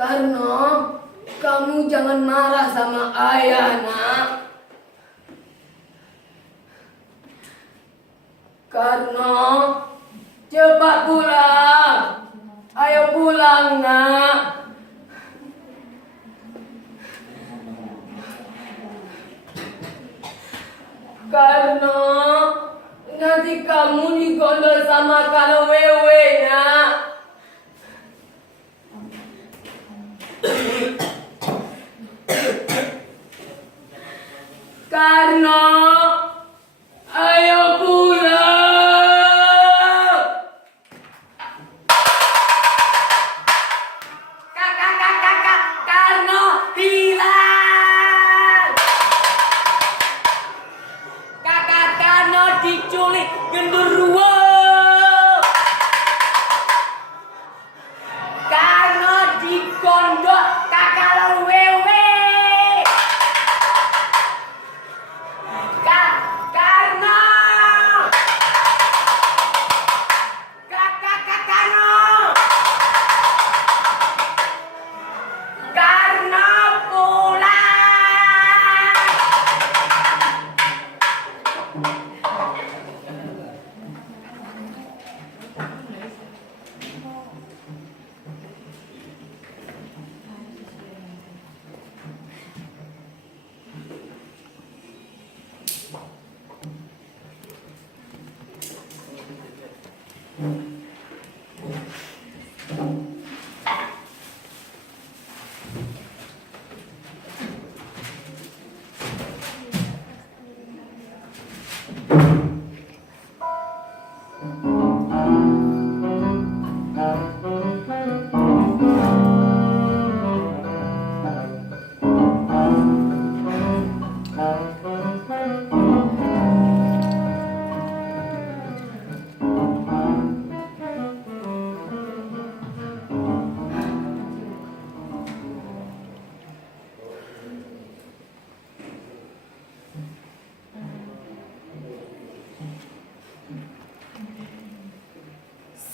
Karno, kamu jangan marah sama ayah, nak. Karno, cepat pulang. Ayo pulang, nak. Karno, nanti kamu digondol sama kalau wewe, nak. Karno, ayo pulang. Kakak, Karno hilang. Kakak Karno diculik genderuwo. Karno digondol kakak wewe.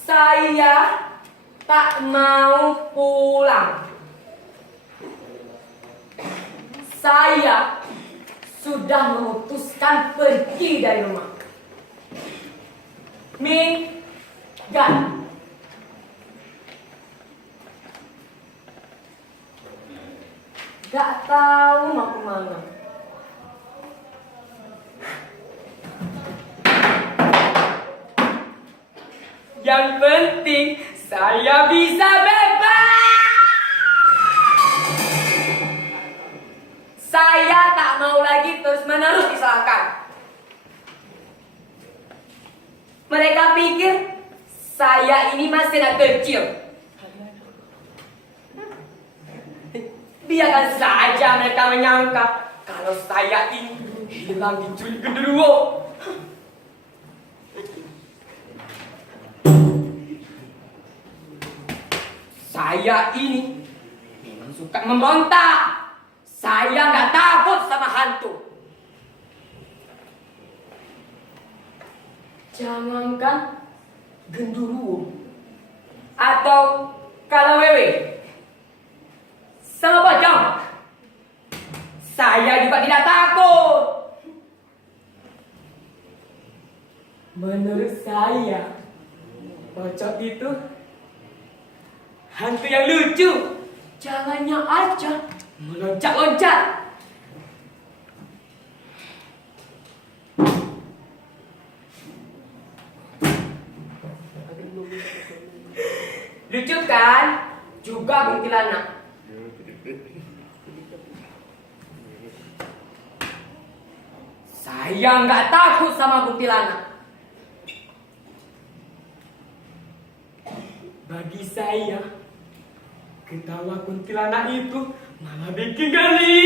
Saya tak mau pulang. Saya sudah memutuskan pergi dari rumah. Minggat. Gak tahu mau kemana. Yang penting saya bisa bebas. Saya tak mau lagi terus-menerus disalahkan. Mereka pikir saya ini masih anak kecil. Biarkan saja mereka menyangka kalau saya ini hilang diculik genderuwo. Saya ini memang suka memberontak. Saya nggak takut sama hantu. Jangankan genderuwo atau kalawewe sama pocong, saya juga tidak takut. Menurut saya, pocong itu hantu yang lucu. Jalannya aja meloncat-loncat. Lucu kan? Juga kuntilanak. Saya nggak takut sama kuntilanak. Bagi saya, ketawa kuntilanak itu malah bikin geli.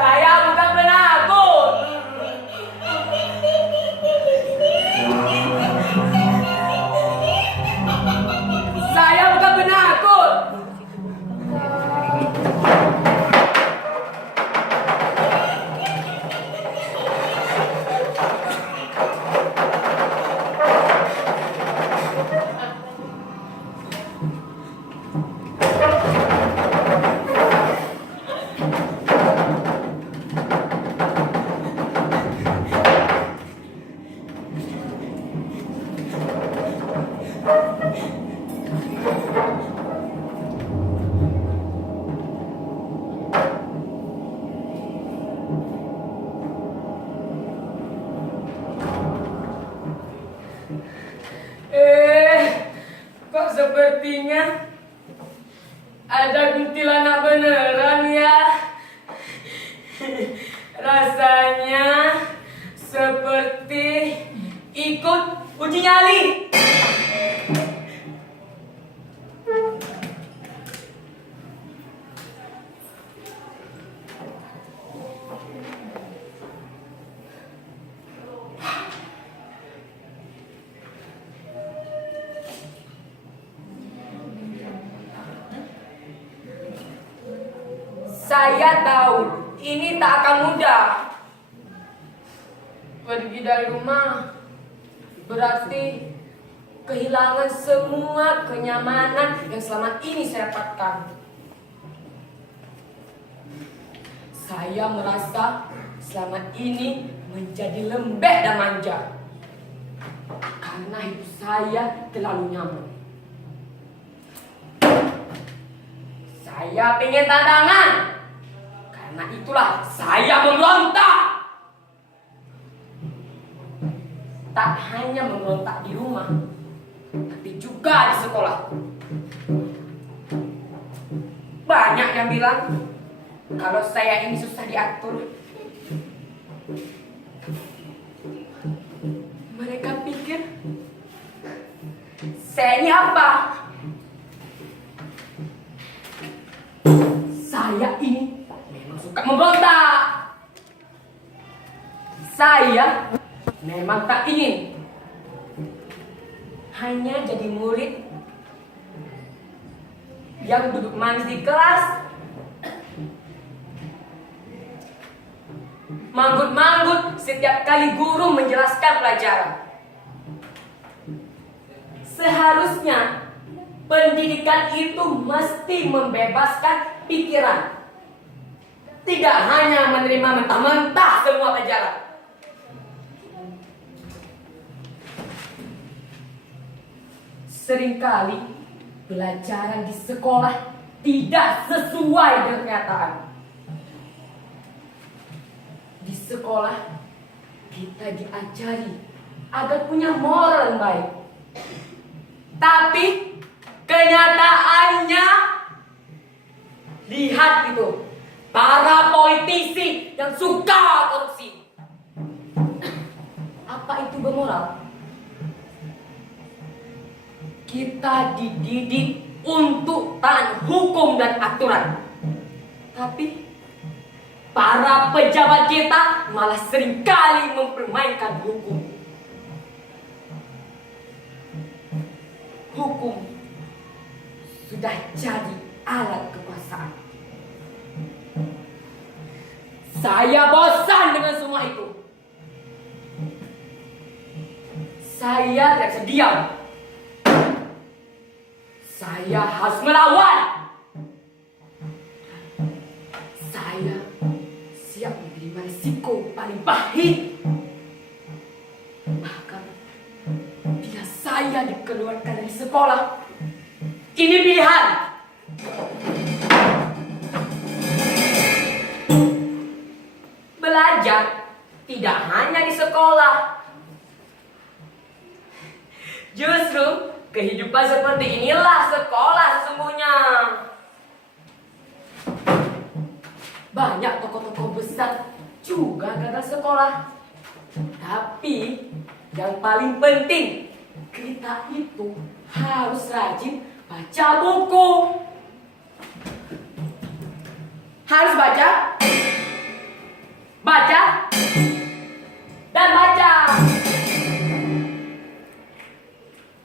Saya bukan penakut. Saya bukan penakut. Kok sepertinya ada kuntilanak beneran ya? Rasanya seperti ikut uji nyali. Saya tahu ini tak akan mudah. Pergi dari rumah berarti kehilangan semua kenyamanan yang selama ini saya dapatkan. Saya merasa selama ini menjadi lembek dan manja karena hidup saya terlalu nyaman. Saya pengen tantangan. Karena itulah saya memberontak. Tak hanya memberontak di rumah, tapi juga di sekolah. Banyak yang bilang kalau saya ini susah diatur. Mereka pikir saya ini apa? Saya ini memang suka memberontak. Saya memang tak ingin hanya jadi murid yang duduk manis di kelas, manggut-manggut setiap kali guru menjelaskan pelajaran. Seharusnya pendidikan itu mesti membebaskan pikiran, tidak hanya menerima mentah-mentah semua pelajaran. Seringkali pelajaran di sekolah tidak sesuai dengan kenyataan. Di sekolah kita diajari agar punya moral yang baik. Tapi kenyataannya, lihat itu, para politisi yang suka korupsi. Apa itu bermoral? Kita dididik untuk taat hukum dan aturan. Tapi para pejabat kita malah seringkali mempermainkan hukum. Hukum sudah jadi alat kekuasaan. Saya bosan dengan semua itu. Saya tidak bisa diam. Saya harus melawan. Saya siap menerima risiko paling pahit. Bahkan bila saya dikeluarkan dari sekolah, ini pilihan. Belajar tidak hanya di sekolah. Justru kehidupan seperti inilah sekolah sesungguhnya. Banyak tokoh-tokoh besar juga gagal sekolah. Tapi yang paling penting, kita itu harus rajin baca buku. Harus baca, baca, dan baca.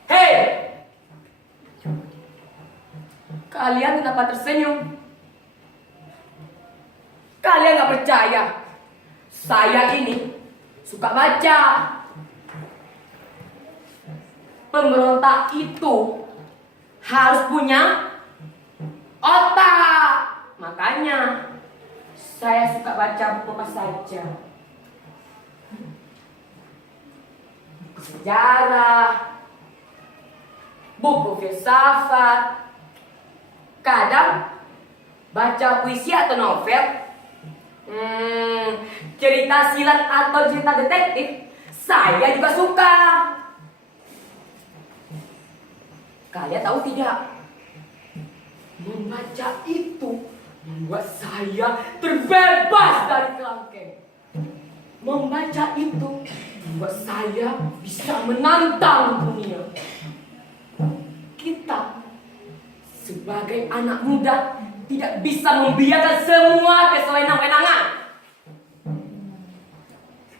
Hei, kalian kenapa tersenyum? Kalian gak percaya? Saya ini suka baca. Pemberontak itu harus punya otak. Makanya saya suka baca buku apa saja. Buku sejarah, buku filsafat, kadang baca puisi atau novel, cerita silat atau cerita detektif, saya juga suka. Kalian tahu tidak? Membaca itu membuat saya terbebas dari kerangkeng. Membaca itu membuat saya bisa menantang dunia. Kita sebagai anak muda tidak bisa membiarkan semua kesewenang-wenangan.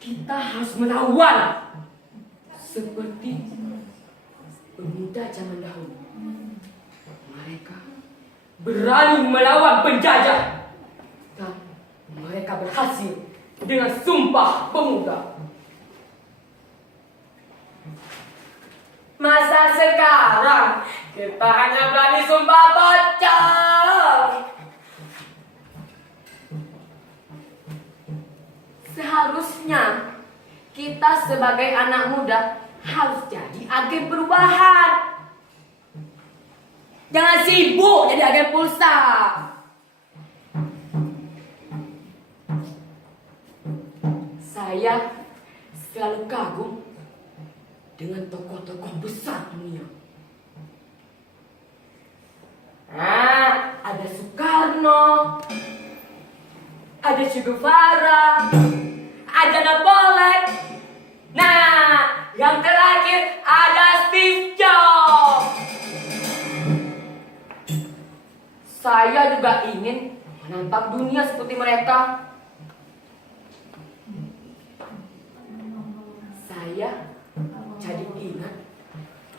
Kita harus melawan seperti pemuda zaman dahulu. Mereka berani melawan penjajah dan mereka berhasil dengan Sumpah Pemuda. Masa sekarang kita hanya berani sumpah pocong. Seharusnya kita sebagai anak muda harus jadi agen perubahan. Jangan sibuk jadi agen pulsa. Saya selalu kagum dengan tokoh-tokoh besar dunia. Ada Soekarno, ada Che Guevara, ada Napoleon. Nah, yang terakhir ada Steve Jobs. Saya juga ingin menantang dunia seperti mereka. Saya jadi ingat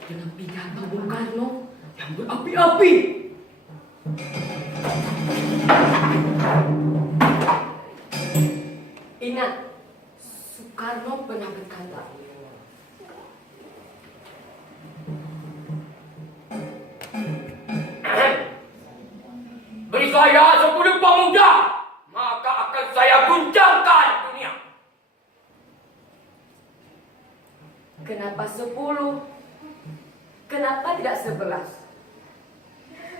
dengan pidato Bung Karno yang berapi-api. Ingat, Soekarno pernah berkata, beri saya 10 pemuda, maka akan saya guncangkan dunia. Kenapa 10? Kenapa tidak 11?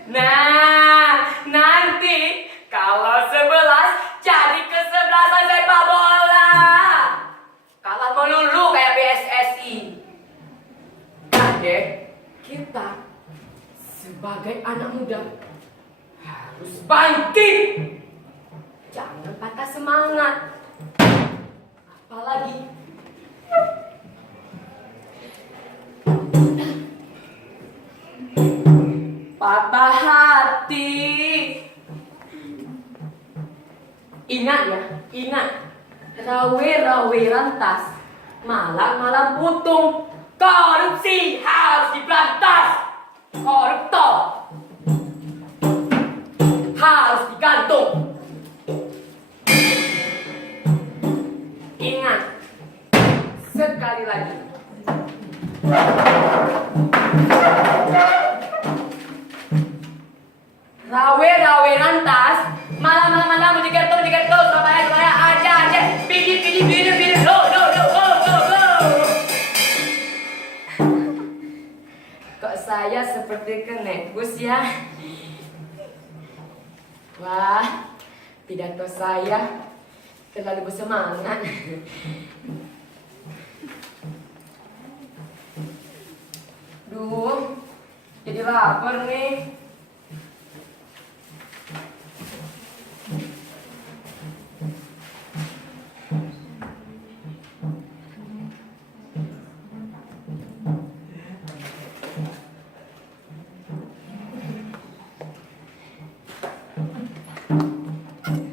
Nah, nanti kalau 11 jadi kesebelasan sepak bola. Kalah melulu kayak PSSI. sebagai anak muda harus bangkit. Jangan patah semangat. Apalagi patah hati. Ingat ya, ingat. Rawe-rawe rantas, malam-malam untung. Korupsi harus diberantas. Koruptor harus digantung. Ingat sekali lagi. Rawe-rawe rantas, malam-malam menjegerto Surabaya aja, pilih, no. Kok saya seperti kenekus ya? Wah, pidato saya terlalu bersemangat. Duh, jadi lapar nih.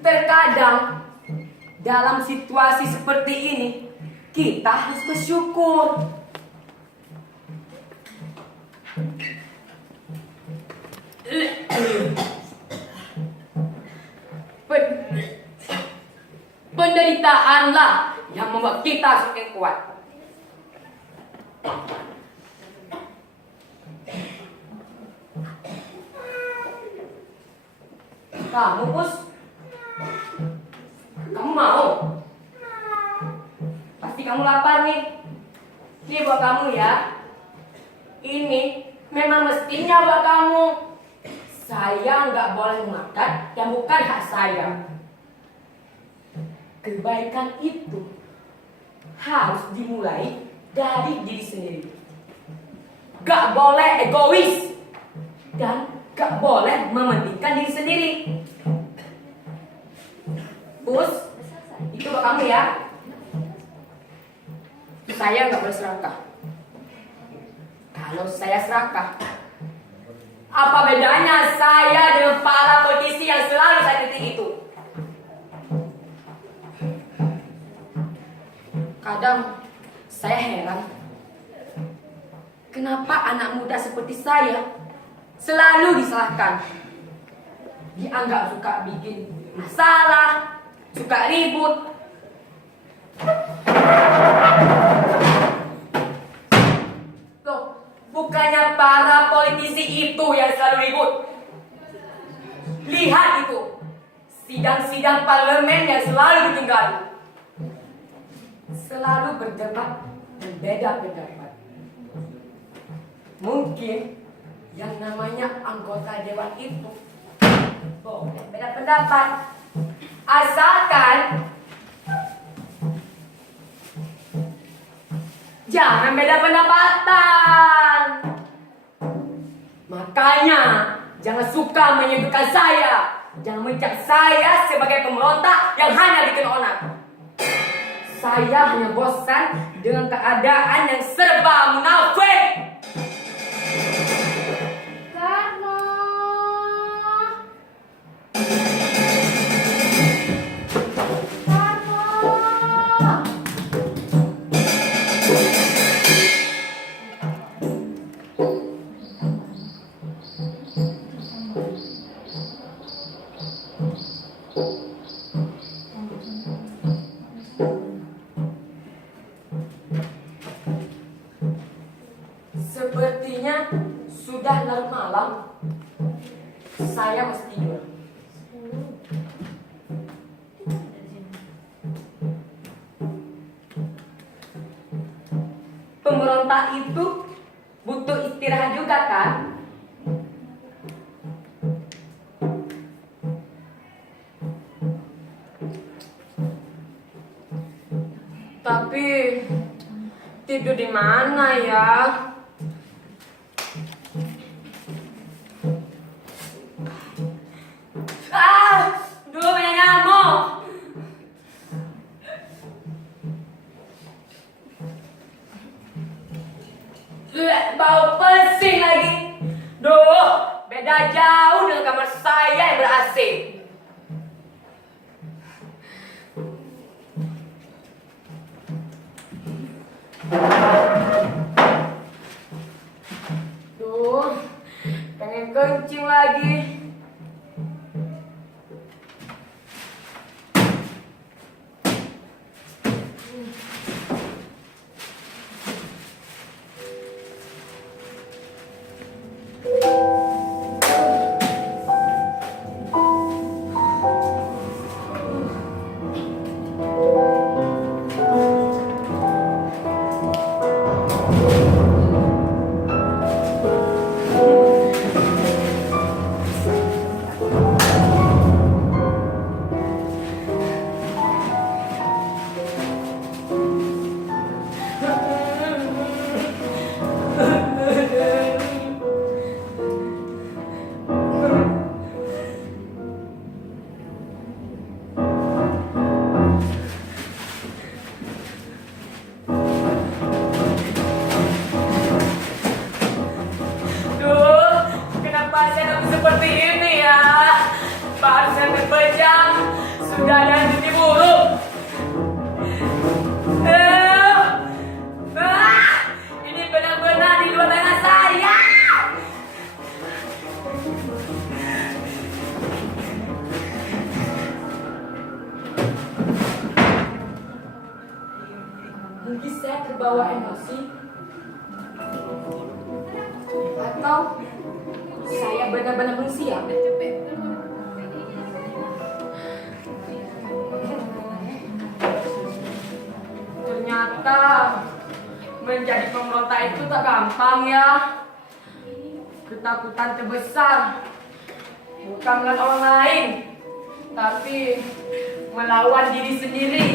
Terkadang dalam situasi seperti ini kita harus bersyukur. Penderitaanlah yang membuat kita semakin kuat. Kamu, Pus? Kamu mau? Pasti kamu lapar nih. Ini buat kamu ya. Ini memang mestinya buat kamu. Saya nggak boleh makan yang bukan hak saya. Kebaikan itu harus dimulai dari diri sendiri. Gak boleh egois dan gak boleh mementingkan diri sendiri. Bus, itu buat kamu ya. Saya gak boleh serakah. Kalau saya serakah, apa bedanya saya dengan para politisi yang selalu saya kritik itu? Kadang saya heran, kenapa anak muda seperti saya selalu disalahkan. Dianggap suka bikin masalah, suka ribut. Loh, bukannya para politisi itu yang selalu ribut. Lihat itu, sidang-sidang parlemen yang selalu ditinggal. Selalu berdebat berbeda pendapat. Mungkin yang namanya anggota dewan itu boleh beda pendapat, asalkan jangan beda pendapatan. Makanya jangan suka menyudutkan saya, jangan mencap saya sebagai pemberontak yang hanya bikin onar. Saya hanya bosan dengan keadaan yang serba munafik. Karno. Sepertinya sudah larut malam. Saya mesti tidur. Pemberontak itu butuh istirahat juga kan? Tapi tidur di mana ya? Bau pesing lagi. Duh, beda jauh dengan kamar saya yang ber-AC. Duh, pengen kencing lagi. Seperti ini ya, baru saya berpejam sudah ada yang cuci mulut. Ini benar-benar di luar tangan saya. Mungkin saya terbawa emosi, atau saya benar-benar mensiap. Ternyata menjadi pemberontak itu tak gampang ya. Ketakutan terbesar bukan melawan orang lain, tapi melawan diri sendiri.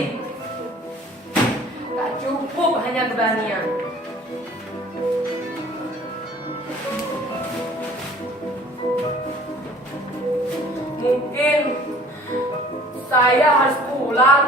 Tak cukup hanya keberanian. Mungkin saya harus pulang